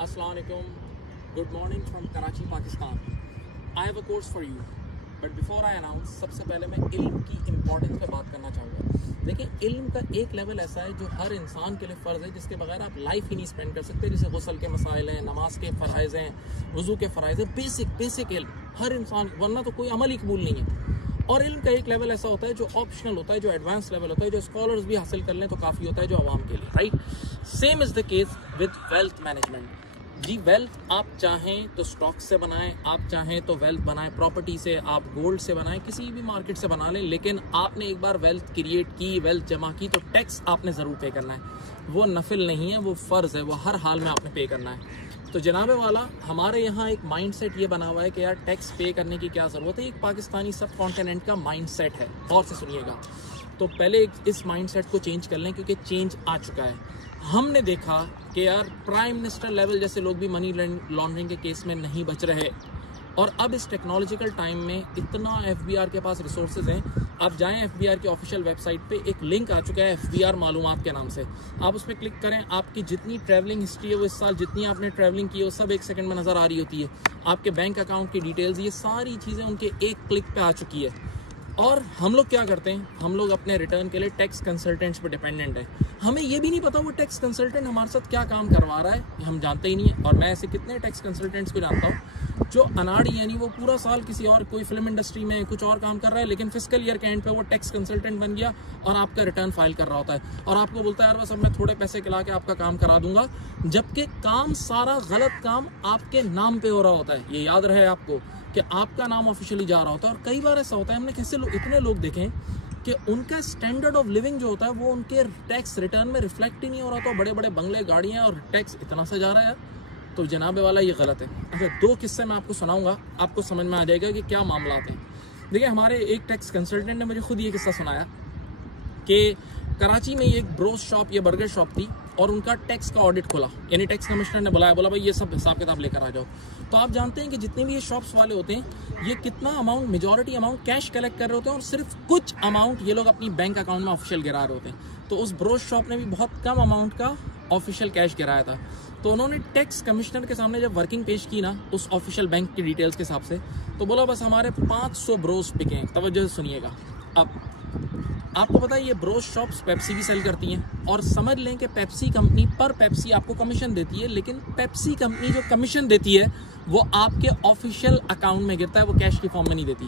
Assalamu alaikum. Good morning from Karachi, Pakistan. I have a course for you. But before I announce, सबसे पहले मैं इल्म की importance पे बात करना चाहूँगा। देखिए, इल्म का एक लेवल ऐसा है जो हर इंसान के लिए फ़र्ज़ है, जिसके बगैर आप लाइफ ही नहीं स्पेंड कर सकते। जैसे गुस्ल के मसाइल हैं, नमाज के फ़राइज़ हैं, वज़ू के फ़राइज़ हैं, बेसिक इल्म हर इंसान, वरना तो कोई अमल ही कबूल नहीं है। और इल्म का एक लेवल ऐसा होता है जो ऑप्शनल होता है, जो एडवांस लेवल होता है, जो स्कॉलर्स भी हासिल कर लें तो काफ़ी होता है, जो आवाम के लिए, right. Same is the case with wealth management. जी, वेल्थ आप चाहें तो स्टॉक से बनाएं, आप चाहें तो वेल्थ बनाएं प्रॉपर्टी से, आप गोल्ड से बनाएं, किसी भी मार्केट से बना लें, लेकिन आपने एक बार वेल्थ क्रिएट की, वेल्थ जमा की, तो टैक्स आपने ज़रूर पे करना है। वो नफिल नहीं है, वो फ़र्ज़ है, वो हर हाल में आपने पे करना है। तो जनाबे वाला, हमारे यहाँ एक माइंडसेट ये बना हुआ है कि यार टैक्स पे करने की क्या ज़रूरत है। एक पाकिस्तानी सब कॉन्टिनेंट का माइंडसेट है, गौर से सुनिएगा। तो पहले इस माइंडसेट को चेंज कर लें, क्योंकि चेंज आ चुका है। हमने देखा कि यार प्राइम मिनिस्टर लेवल जैसे लोग भी मनी लॉन्ड्रिंग के केस में नहीं बच रहे, और अब इस टेक्नोलॉजिकल टाइम में इतना एफबीआर के पास रिसोर्सेज हैं। आप जाएं एफबीआर की ऑफिशियल वेबसाइट पे, एक लिंक आ चुका है एफबीआर मालूमात के नाम से, आप उस पर क्लिक करें। आपकी जितनी ट्रैवलिंग हिस्ट्री है वो इस साल जितनी आपने ट्रैवलिंग की है वो सब 1 सेकंड में नज़र आ रही होती है। आपके बैंक अकाउंट की डिटेल्स, ये सारी चीज़ें उनके एक क्लिक पे आ चुकी है। और हम लोग क्या करते हैं, हम लोग अपने रिटर्न के लिए टैक्स कंसल्टेंट्स पर डिपेंडेंट है। हमें ये भी नहीं पता वो टैक्स कंसल्टेंट हमारे साथ क्या काम करवा रहा है, हम जानते ही नहीं है। और मैं ऐसे कितने टैक्स कंसल्टेंट्स को जानता हूँ जो अनाड़ी, यानी वो पूरा साल किसी और कोई फिल्म इंडस्ट्री में कुछ और काम कर रहा है, लेकिन फिस्कल ईयर के एंड पे वो टैक्स कंसल्टेंट बन गया और आपका रिटर्न फाइल कर रहा होता है, और आपको बोलता है यार बस अब मैं थोड़े पैसे खिला के आपका काम करा दूंगा, जबकि काम सारा गलत काम आपके नाम पे हो रहा होता है। ये याद रहे आपको कि आपका नाम ऑफिशियली जा रहा होता है। और कई बार ऐसा होता है, हमने कैसे इतने लोग देखें कि उनका स्टैंडर्ड ऑफ लिविंग जो होता है वो उनके टैक्स रिटर्न में रिफ्लेक्ट ही नहीं हो रहा। तो बड़े बड़े बंगले, गाड़ियाँ, और टैक्स इतना सा जा रहा है यार। तो जनाबे वाला ये गलत है। अच्छा, 2 किस्से मैं आपको सुनाऊंगा, आपको समझ में आ जाएगा कि क्या मामला है। देखिए, हमारे एक टैक्स कंसल्टेंट ने मुझे खुद ये किस्सा सुनाया कि कराची में एक ब्रोस शॉप या बर्गर शॉप थी, और उनका टैक्स का ऑडिट खोला, यानी टैक्स कमिश्नर ने बुलाया, बोला भाई ये सब हिसाब किताब लेकर आ जाओ। तो आप जानते हैं कि जितने भी ये शॉप्स वाले होते हैं, ये कितना amount, majority amount cash collect कर रहे होते हैं, और सिर्फ कुछ अमाउंट ये लोग अपनी बैंक अकाउंट में ऑफिशियल गिरा रहे होते हैं। तो उस ब्रोस शॉप ने भी बहुत कम अमाउंट का ऑफिशियल कैश गिराया था। तो उन्होंने टैक्स कमिश्नर के सामने जब वर्किंग पेश की ना उस ऑफिशियल बैंक की डिटेल्स के हिसाब से, तो बोला बस हमारे 500 ब्रोस बिके हैं। तवज्जो से सुनिएगा। अब आपको पता है ये ब्रोस शॉप्स पेप्सी भी सेल करती हैं, और समझ लें कि पेप्सी कंपनी पर पेप्सी आपको कमीशन देती है, लेकिन पेप्सी कंपनी जो कमीशन देती है वो आपके ऑफिशियल अकाउंट में गिरता है, वो कैश की फॉर्म में नहीं देती।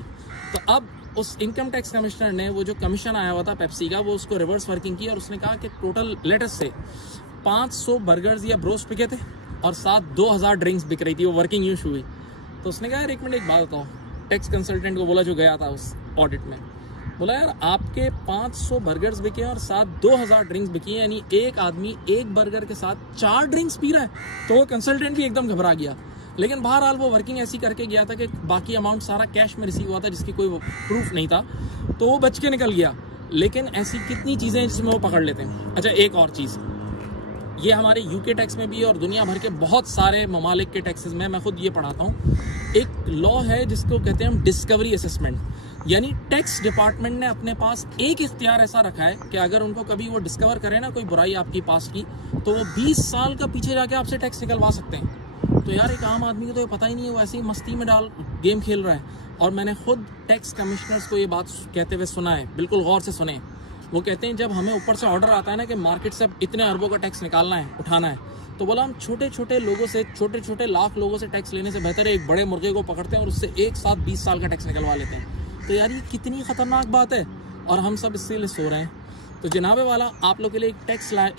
तो अब उस इनकम टैक्स कमिश्नर ने वो जो कमीशन आया हुआ था पेप्सी का, वो उसको रिवर्स वर्किंग की, और उसने कहा कि टोटल लेटेस्ट से 500 बर्गर्स या ब्रोस्ट बिके थे, और साथ 2000 ड्रिंक्स बिक रही थी। वो वर्किंग यूँ हुई। तो उसने कहा यार एक मिनट, एक बात बताओ। टैक्स कंसल्टेंट को बोला जो गया था उस ऑडिट में, बोला यार आपके 500 बर्गर्स बिके और साथ 2000 ड्रिंक्स बिकी, यानी एक आदमी एक बर्गर के साथ 4 ड्रिंक्स पी रहा है। तो वो कंसल्टेंट भी एकदम घबरा गया, लेकिन बहरहाल वो वर्किंग ऐसी करके गया था कि बाकी अमाउंट सारा कैश में रिसीव हुआ था, जिसकी कोई प्रूफ नहीं था, तो वो बच के निकल गया। लेकिन ऐसी कितनी चीज़ें हैं जिसमें वो पकड़ लेते हैं। अच्छा, एक और चीज़, ये हमारे यूके टैक्स में भी है और दुनिया भर के बहुत सारे ममालिक के टैक्सेस में, मैं खुद ये पढ़ाता हूँ। एक लॉ है जिसको कहते हैं हम डिस्कवरी असेसमेंट, यानी टैक्स डिपार्टमेंट ने अपने पास एक इख्तियार ऐसा रखा है कि अगर उनको कभी वो डिस्कवर करे ना कोई बुराई आपकी पास की, तो वो 20 साल का पीछे जाके आपसे टैक्स निकलवा सकते हैं। तो यार एक आम आदमी को तो ये पता ही नहीं है, वो ऐसे ही मस्ती में डाल गेम खेल रहा है। और मैंने खुद टैक्स कमिश्नर्स को ये बात कहते हुए सुना है, बिल्कुल गौर से सुने। वो कहते हैं जब हमें ऊपर से ऑर्डर आता है ना कि मार्केट से अब इतने अरबों का टैक्स निकालना है, उठाना है, तो बोला हम छोटे छोटे लोगों से, छोटे छोटे लाख लोगों से टैक्स लेने से बेहतर है एक बड़े मुर्गे को पकड़ते हैं और उससे एक साथ 20 साल का टैक्स निकलवा लेते हैं। तो यार ये कितनी ख़तरनाक बात है, और हम सब इसीलिए सो रहे हैं। तो जनाबे वाला, आप लोग के लिए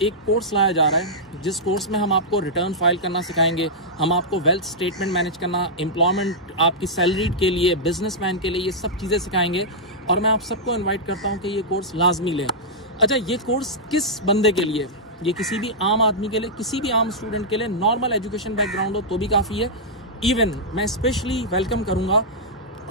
एक कोर्स लाया जा रहा है, जिस कोर्स में हम आपको रिटर्न फाइल करना सिखाएंगे, हम आपको वेल्थ स्टेटमेंट मैनेज करना, एम्प्लॉयमेंट आपकी सैलरी के लिए, बिजनेसमैन के लिए, ये सब चीज़ें सिखाएंगे। और मैं आप सबको इन्वाइट करता हूँ कि ये कोर्स लाजमी लें। अच्छा, ये कोर्स किस बंदे के लिए? ये किसी भी आम आदमी के लिए, किसी भी आम स्टूडेंट के लिए, नॉर्मल एजुकेशन बैकग्राउंड हो तो भी काफ़ी है। इवन मैं स्पेशली वेलकम करूँगा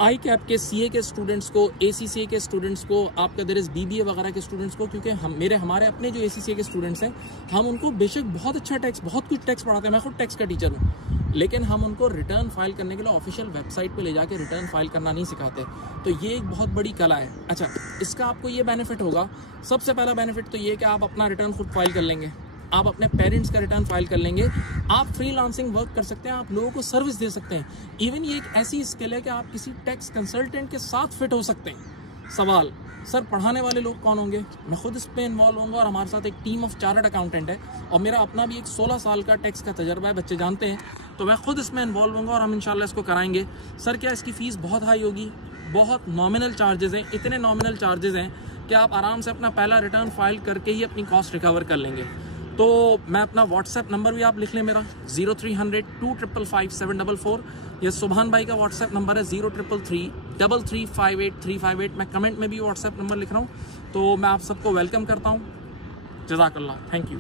आई कैप के सीए के स्टूडेंट्स को, एसीसीए के स्टूडेंट्स को, आपका दर बीबीए वगैरह के स्टूडेंट्स को, क्योंकि हमारे अपने जो एसीसीए के स्टूडेंट्स हैं, हम उनको बेशक बहुत अच्छा टैक्स, बहुत कुछ टैक्स पढ़ाते हैं, मैं खुद टैक्स का टीचर हूँ, लेकिन हम उनको रिटर्न फाइल करने के लिए ऑफिशियल वेबसाइट पे ले जाके रिटर्न फाइल करना नहीं सिखाते। तो ये एक बहुत बड़ी कला है। अच्छा, इसका आपको ये बेनिफिट होगा, सबसे पहला बेनिफिट तो ये कि आप अपना रिटर्न खुद फाइल कर लेंगे। आप अपने पेरेंट्स का रिटर्न फाइल कर लेंगे, आप फ्रीलांसिंग वर्क कर सकते हैं, आप लोगों को सर्विस दे सकते हैं। इवन ये एक ऐसी स्किल है कि आप किसी टैक्स कंसल्टेंट के साथ फिट हो सकते हैं। सवाल, सर पढ़ाने वाले लोग कौन होंगे? मैं खुद इस पे इन्वॉल्व होऊंगा और हमारे साथ एक टीम ऑफ चार्टर्ड अकाउंटेंट है और मेरा अपना भी एक 16 साल का टैक्स का तजर्बा है, बच्चे जानते हैं, तो मैं खुद इसमें इन्वॉल्व होऊंगा और हम इंशाल्लाह इसको कराएंगे। सर क्या इसकी फ़ीस बहुत हाई होगी? बहुत नॉमिनल चार्जेस हैं, इतने नॉमिनल चार्जेस हैं कि आप आराम से अपना पहला रिटर्न फाइल करके ही अपनी कॉस्ट रिकवर कर लेंगे। तो मैं अपना व्हाट्सएप नंबर भी आप लिख लें, मेरा 0300 255 744, ये सुभान भाई का व्हाट्सएप नंबर है 0333 3358 358। मैं कमेंट में भी व्हाट्सएप नंबर लिख रहा हूँ। तो मैं आप सबको वेलकम करता हूँ। जज़ाकल्लाह, थैंक यू।